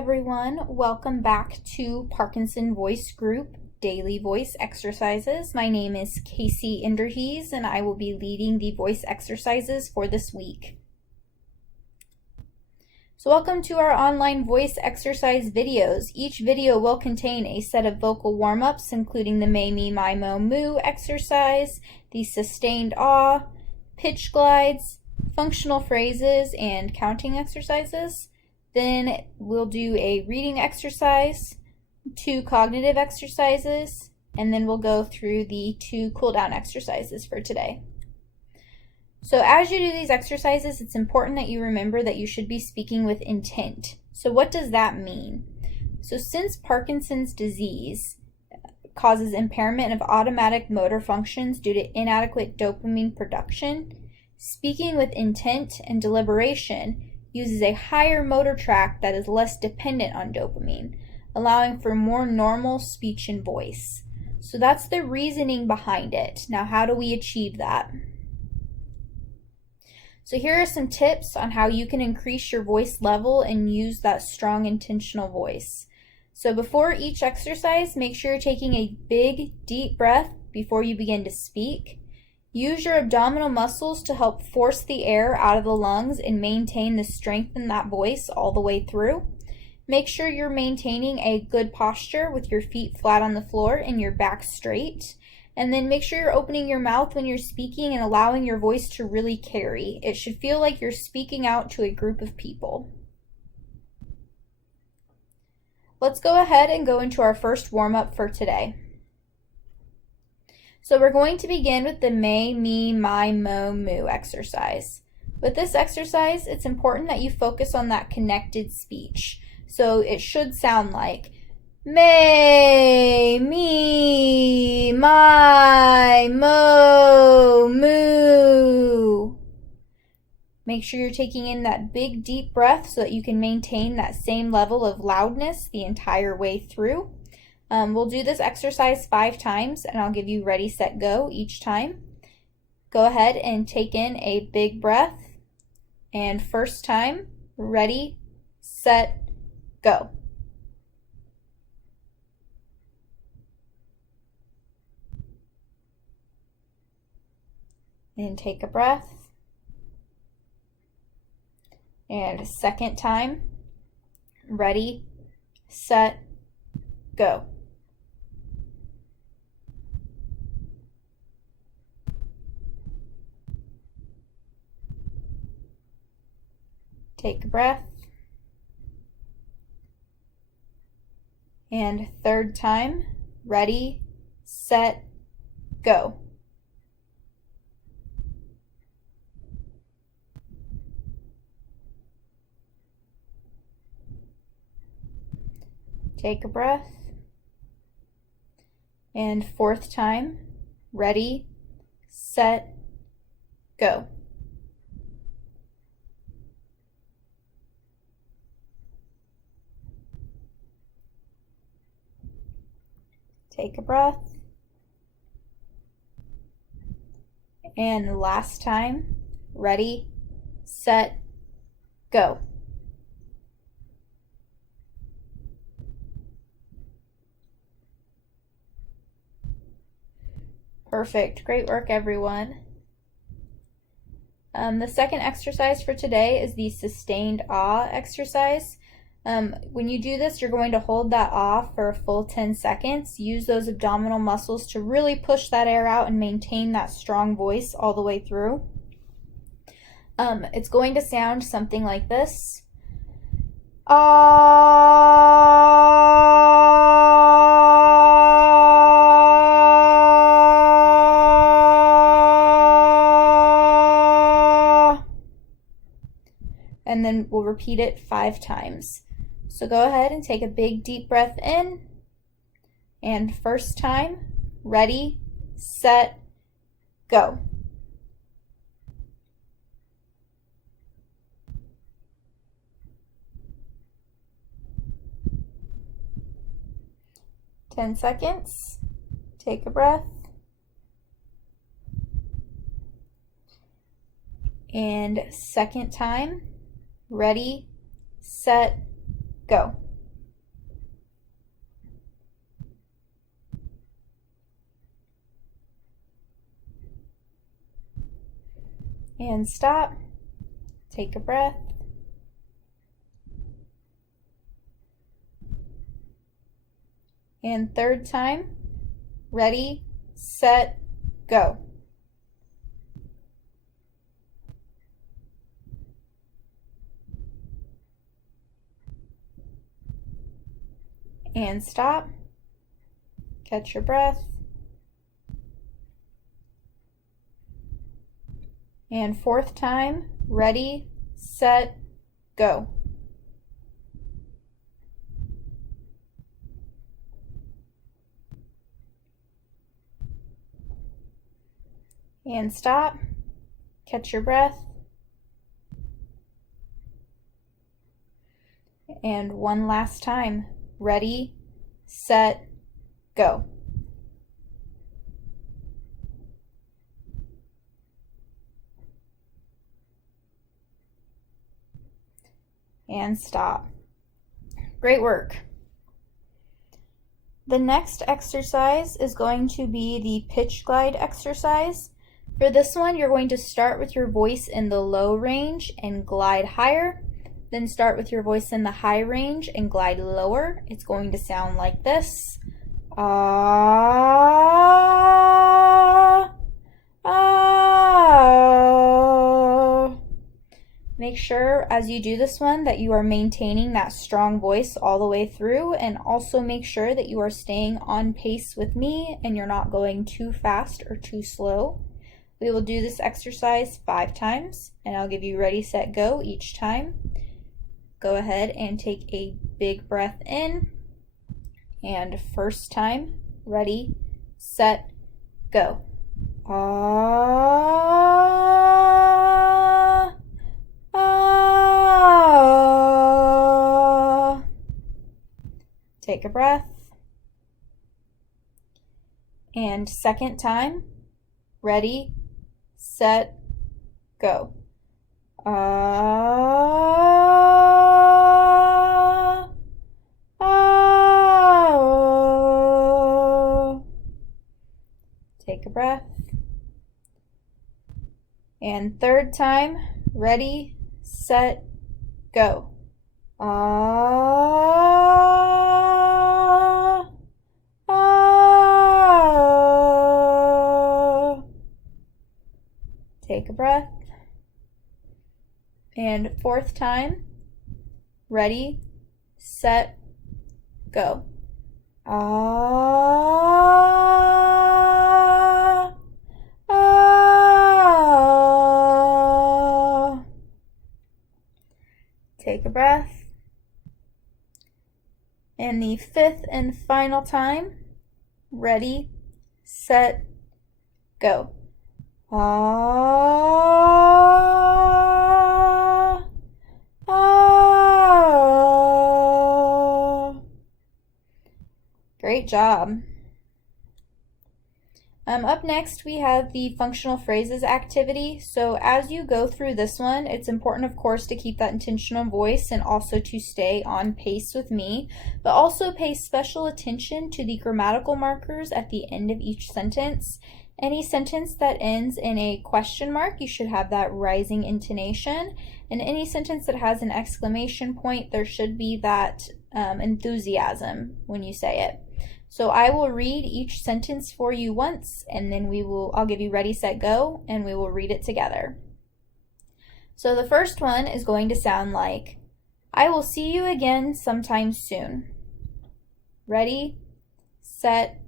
everyone. Welcome back to Parkinson Voice Group Daily Voice Exercises. My name is Casey Inderhees and I will be leading the voice exercises for this week. So welcome to our online voice exercise videos. Each video will contain a set of vocal warm-ups including the may, me, my, mo, moo exercise, the sustained ah, pitch glides, functional phrases, and counting exercises. Then we'll do a reading exercise, 2 cognitive exercises, and then we'll go through the 2 cool down exercises for today. So as you do these exercises, it's important that you remember that you should be speaking with intent. So what does that mean? So since Parkinson's disease causes impairment of automatic motor functions due to inadequate dopamine production, speaking with intent and deliberation uses a higher motor tract that is less dependent on dopamine, allowing for more normal speech and voice. So that's the reasoning behind it. Now, how do we achieve that? So here are some tips on how you can increase your voice level and use that strong intentional voice. So before each exercise, make sure you're taking a big, deep breath before you begin to speak. Use your abdominal muscles to help force the air out of the lungs and maintain the strength in that voice all the way through. Make sure you're maintaining a good posture with your feet flat on the floor and your back straight. And then make sure you're opening your mouth when you're speaking and allowing your voice to really carry. It should feel like you're speaking out to a group of people. Let's go ahead and go into our first warm-up for today. So we're going to begin with the may, me, my, mo, moo exercise. With this exercise, it's important that you focus on that connected speech. So it should sound like may, me, my, mo, moo. Make sure you're taking in that big deep breath so that you can maintain that same level of loudness the entire way through. We'll do this exercise 5 times and I'll give you ready, set, go each time. Go ahead and take in a big breath. And first time, ready, set, go. And take a breath. And second time, ready, set, go. Take a breath. And third time, ready, set, go. Take a breath. And fourth time, ready, set, go. Take a breath. And last time, ready, set, go. Perfect. Great work, everyone. The second exercise for today is the sustained ah exercise. When you do this, you're going to hold that ah for a full 10 seconds. Use those abdominal muscles to really push that air out and maintain that strong voice all the way through. It's going to sound something like this. And then we'll repeat it 5 times. So go ahead and take a big deep breath in. And first time, ready, set, go. Ten seconds. Take a breath. And second time, ready, set, go. and stop. Take a breath. And third time. Ready, set, go. And stop. Catch your breath. And fourth time, ready, set, go. And stop. Catch your breath. And one last time. Ready, set, go. And stop. Great work. The next exercise is going to be the pitch glide exercise. For this one, you're going to start with your voice in the low range and glide higher. Then start with your voice in the high range and glide lower. It's going to sound like this. Ah, ah. Make sure as you do this one that you are maintaining that strong voice all the way through, and also make sure that you are staying on pace with me and you're not going too fast or too slow. We will do this exercise 5 times, and I'll give you ready, set, go each time. Go ahead and take a big breath in. And first time, ready, set, go. Ah, ah. Take a breath. And second time, ready, set, go. Ah, ah. Take a breath. And third time, ready, set, go. Ah, ah. Take a breath. And fourth time, ready, set, go. Ah, ah. Take a breath. And the fifth and final time, ready, set, go. Ah, ah. Great job. Up next, we have the functional phrases activity. So as you go through this one, it's important, of course, to keep that intentional voice and also to stay on pace with me, but also pay special attention to the grammatical markers at the end of each sentence. Any sentence that ends in a question mark, you should have that rising intonation. And any sentence that has an exclamation point, there should be that enthusiasm when you say it. So I will read each sentence for you once, and then I'll give you ready, set, go, and we will read it together. So the first one is going to sound like, I will see you again sometime soon. Ready, set,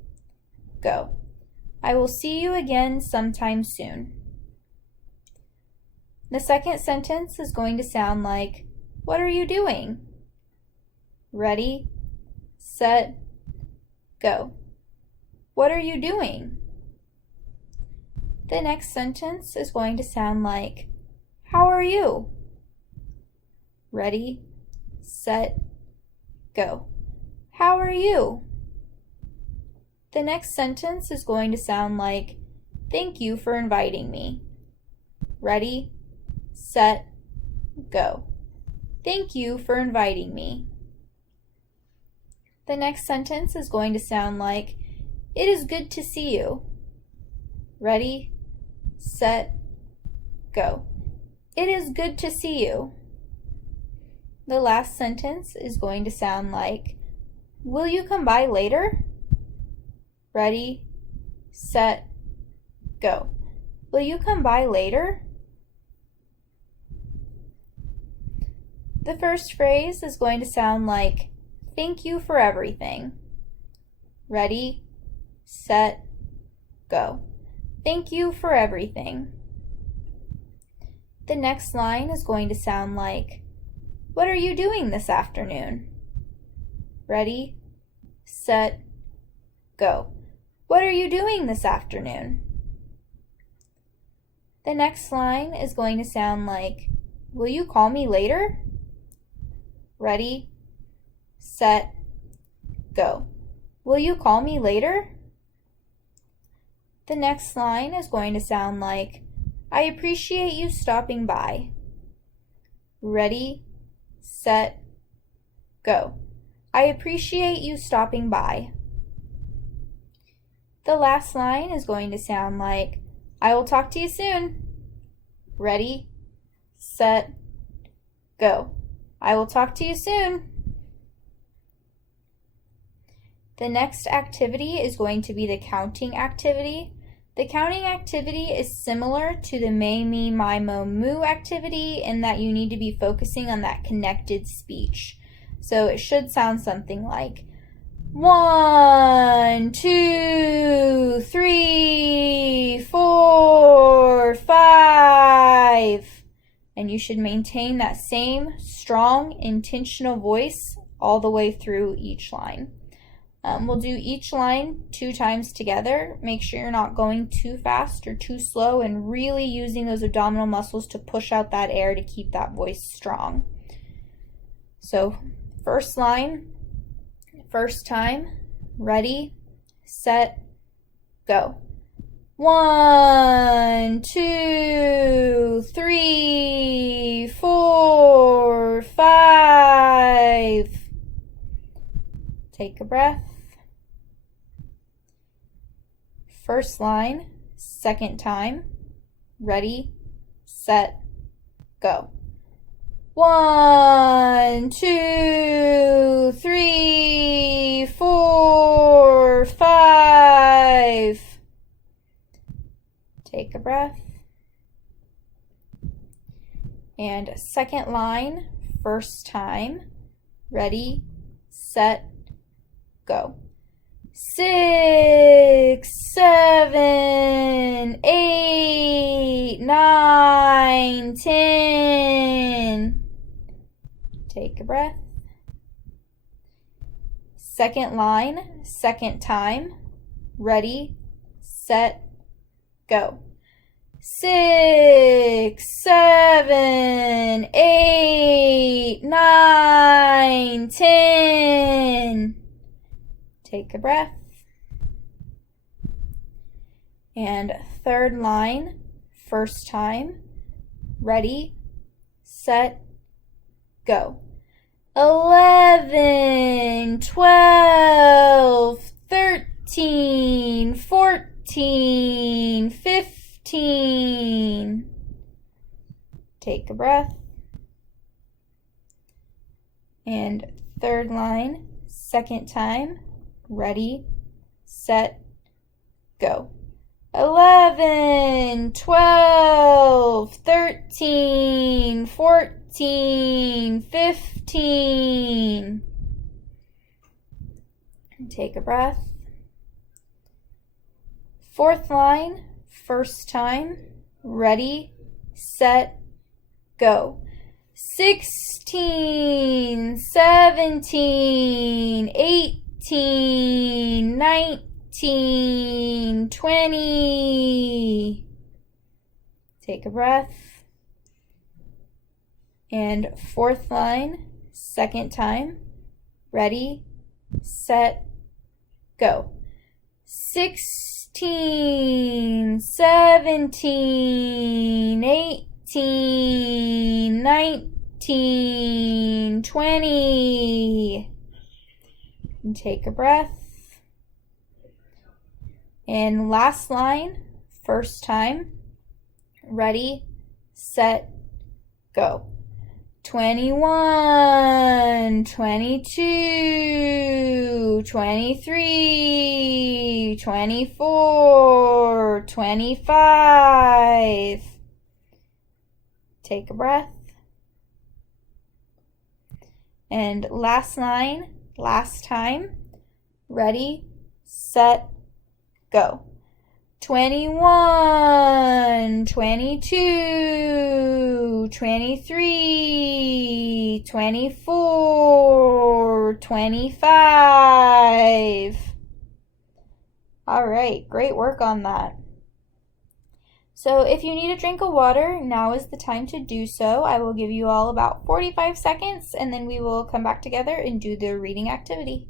go. I will see you again sometime soon. The second sentence is going to sound like, what are you doing? Ready, set, go. What are you doing? The next sentence is going to sound like, how are you? Ready, set, go. How are you? The next sentence is going to sound like, thank you for inviting me. Ready, set, go. Thank you for inviting me. The next sentence is going to sound like, it is good to see you. Ready, set, go. It is good to see you. The last sentence is going to sound like, will you come by later? Ready, set, go. Will you come by later? The first phrase is going to sound like, thank you for everything. Ready, set, go. Thank you for everything. The next line is going to sound like, what are you doing this afternoon? Ready, set, go. What are you doing this afternoon? The next line is going to sound like, will you call me later? Ready, set, go. Will you call me later? The next line is going to sound like, I appreciate you stopping by. Ready, set, go. I appreciate you stopping by. The last line is going to sound like, I will talk to you soon. Ready, set, go. I will talk to you soon. The next activity is going to be the counting activity. The counting activity is similar to the may, me, my, mo, moo activity in that you need to be focusing on that connected speech. So it should sound something like 1, 2, 3, 4, 5. And you should maintain that same strong, intentional voice all the way through each line. We'll do each line 2 times together. Make sure you're not going too fast or too slow and really using those abdominal muscles to push out that air to keep that voice strong. So first line, first time, ready, set, go. 1, 2, 3, 4, 5. Take a breath. First line, second time, ready, set, go. 1, 2, 3, 4, 5. Take a breath. And second line, first time, ready, set, go. 6, 7, 8, 9, 10. Take a breath. Second line, second time, ready, set, go. 6, 7, 8, 9, 10. Take a breath. And third line, first time, ready, set, go. 11, 12, 13, 14, 15. Take a breath. And third line, second time, ready, set, go. 11, 12, 13, 14, 15. Take a breath. Fourth line, first time, ready, set, go. 16, 17, 18, 19, 20. Take a breath. And fourth line, second time, ready, set, go. 16, 17, 18, 19, 20. And take a breath. And last line, first time, ready, set, go. 21, 22, 23, 24, 25. Take a breath. And last line, last time. Ready, set, go. 21, 22, 23, 24, 25. All right, great work on that. So if you need a drink of water, now is the time to do so. I will give you all about 45 seconds, and then we will come back together and do the reading activity.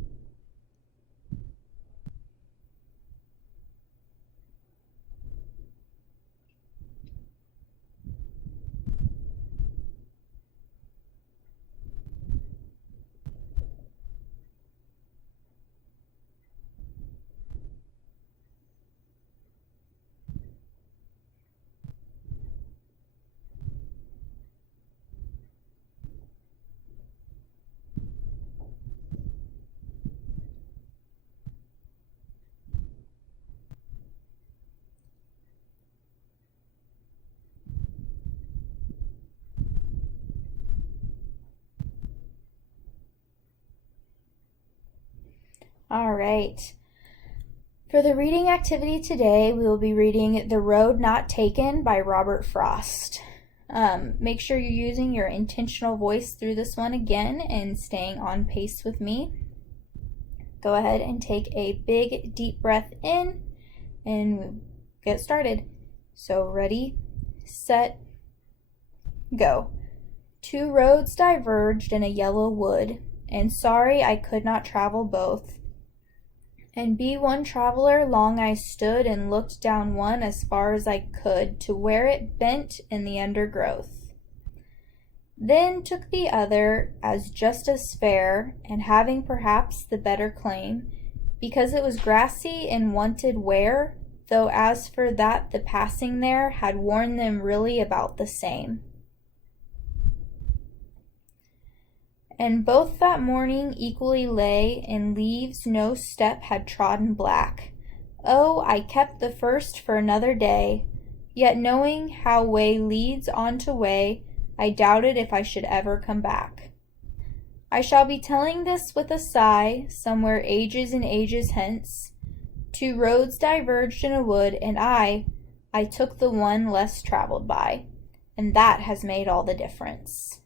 All right. For the reading activity today, we will be reading The Road Not Taken by Robert Frost. Make sure you're using your intentional voice through this one again and staying on pace with me. Go ahead and take a big, deep breath in and get started. So ready, set, go. Two roads diverged in a yellow wood, and sorry I could not travel both. And be one traveler long I stood and looked down one as far as I could to where it bent in the undergrowth. Then took the other as just as fair, and having perhaps the better claim, because it was grassy and wanted wear, though as for that the passing there had worn them really about the same. And both that morning equally lay, in leaves no step had trodden black. Oh, I kept the first for another day, yet knowing how way leads on to way, I doubted if I should ever come back. I shall be telling this with a sigh, somewhere ages and ages hence. Two roads diverged in a wood, and I took the one less traveled by, and that has made all the difference.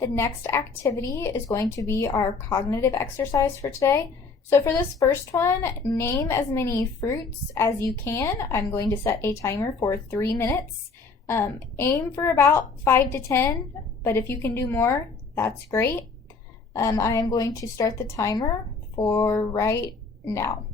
The next activity is going to be our cognitive exercise for today. So for this first one, name as many fruits as you can. I'm going to set a timer for 3 minutes. Aim for about 5 to 10, but if you can do more, that's great. I am going to start the timer for right now.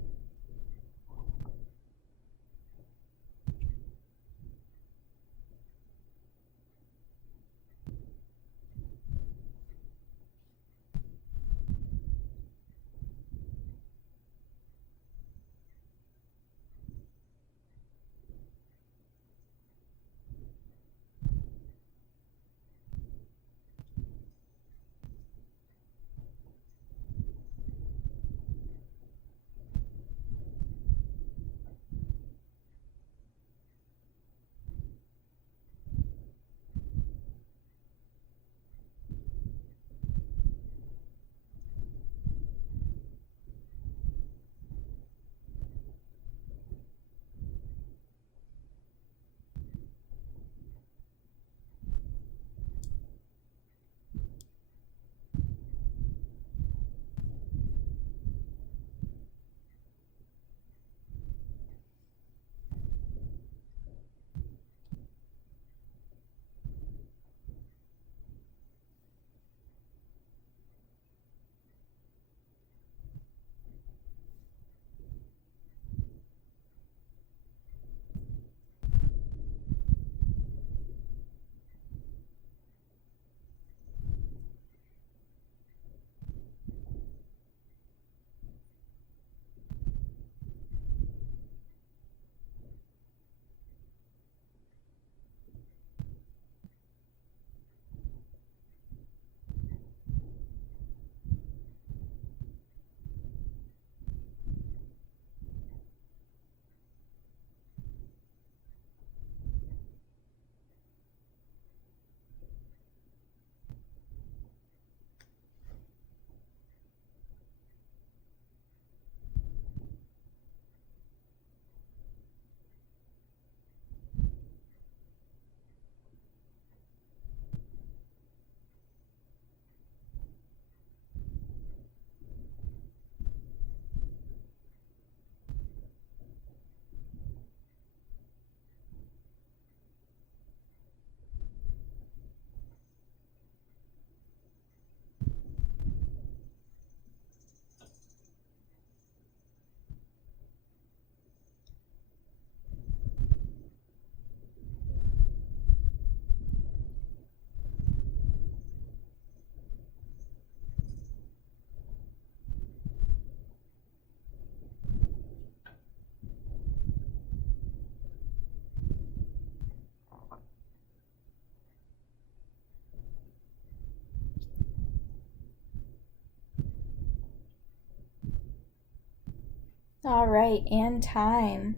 All right, and time.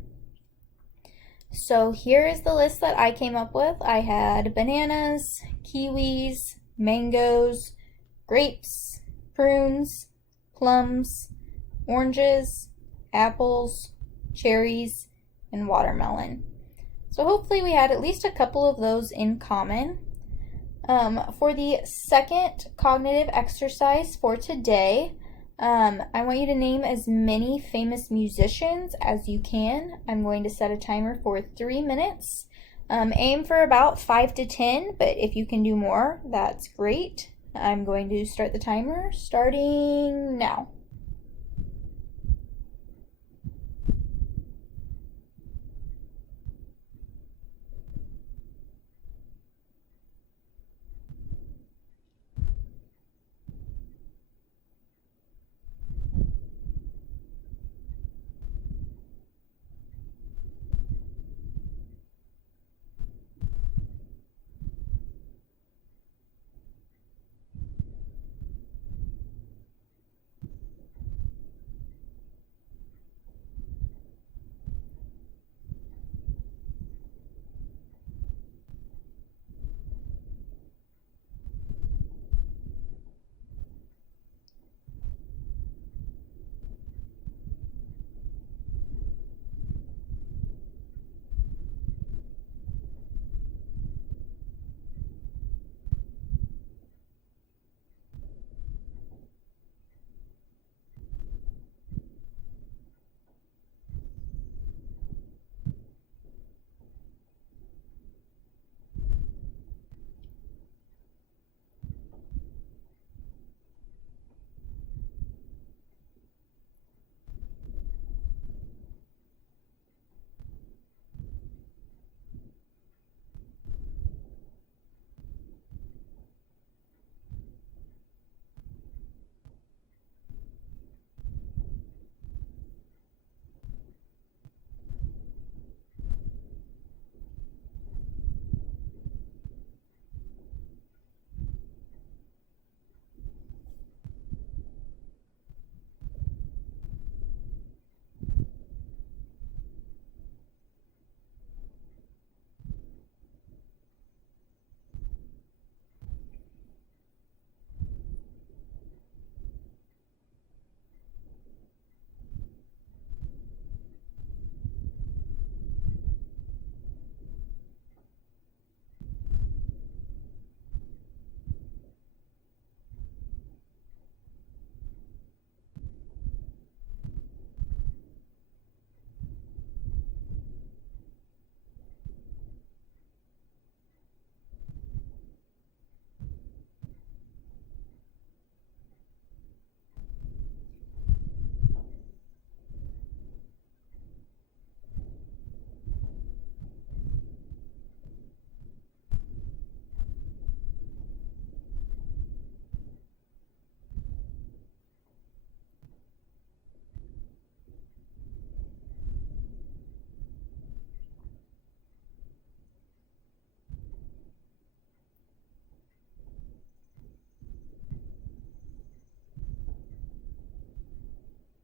So here is the list that I came up with. I had bananas, kiwis, mangoes, grapes, prunes, plums, oranges, apples, cherries, and watermelon. So hopefully we had at least a couple of those in common. For the second cognitive exercise for today, I want you to name as many famous musicians as you can. I'm going to set a timer for 3 minutes. Aim for about 5 to 10, but if you can do more, that's great. I'm going to start the timer starting now.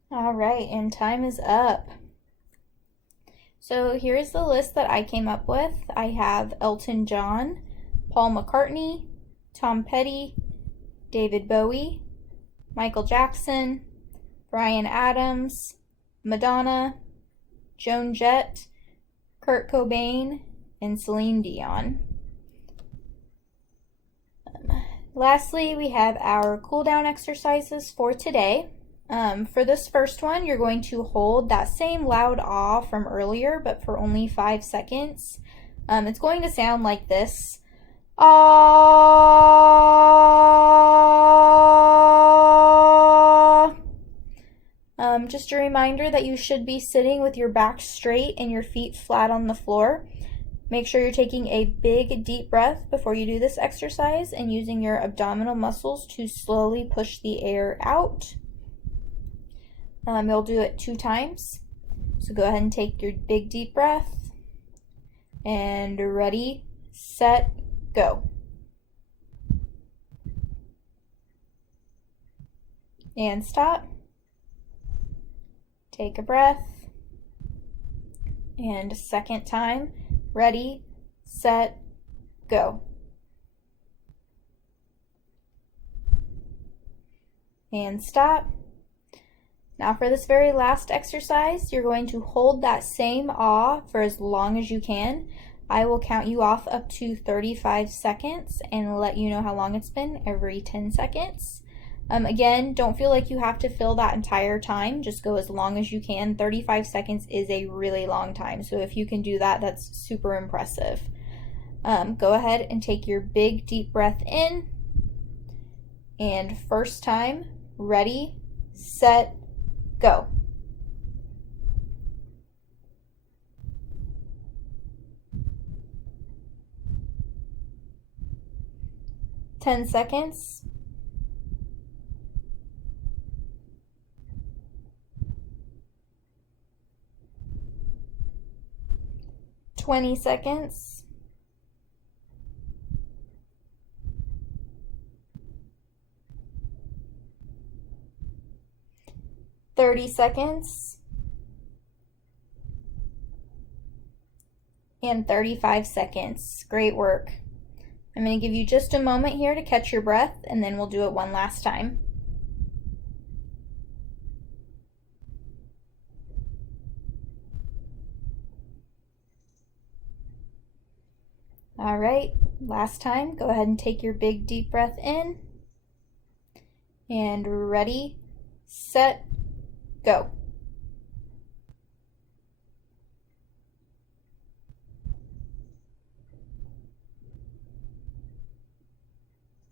All right, and time is up. So here's the list that I came up with. I have Elton John, Paul McCartney, Tom Petty, David Bowie, Michael Jackson, Bryan Adams, Madonna, Joan Jett, Kurt Cobain, and Celine Dion. Lastly, we have our cool down exercises for today. For this first one, you're going to hold that same loud ah from earlier, but for only 5 seconds. It's going to sound like this. Ah. Just a reminder that you should be sitting with your back straight and your feet flat on the floor. Make sure you're taking a big, deep breath before you do this exercise and using your abdominal muscles to slowly push the air out. You'll do it 2 times. So go ahead and take your big, deep breath. And ready, set, go. And stop. Take a breath. And second time. Ready, set, go. And stop. Now for this very last exercise, you're going to hold that same ah for as long as you can. I will count you off up to 35 seconds and let you know how long it's been every 10 seconds. Again, don't feel like you have to fill that entire time. Just go as long as you can. 35 seconds is a really long time, so if you can do that, that's super impressive. Go ahead and take your big deep breath in. And first time, ready, set, go. Ten seconds. 20 seconds. 30 seconds. And 35 seconds. Great work. I'm going to give you just a moment here to catch your breath, and then we'll do it one last time. All right, last time, go ahead and take your big deep breath in. And ready, set, go.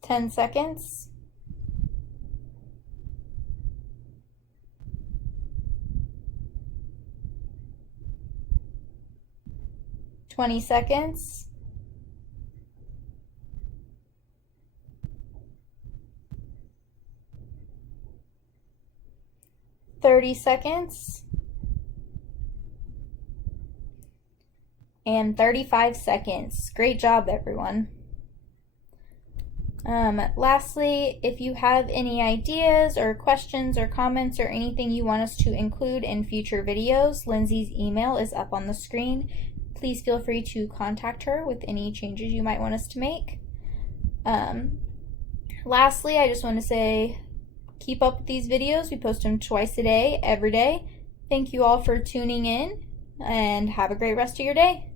Ten seconds. 20 seconds. 30 seconds. And 35 seconds. Great job, everyone. Lastly, if you have any ideas or questions or comments or anything you want us to include in future videos, Lindsay's email is up on the screen. Please feel free to contact her with any changes you might want us to make. Lastly, I just want to say keep up with these videos. We post them twice a day, every day. Thank you all for tuning in, and have a great rest of your day.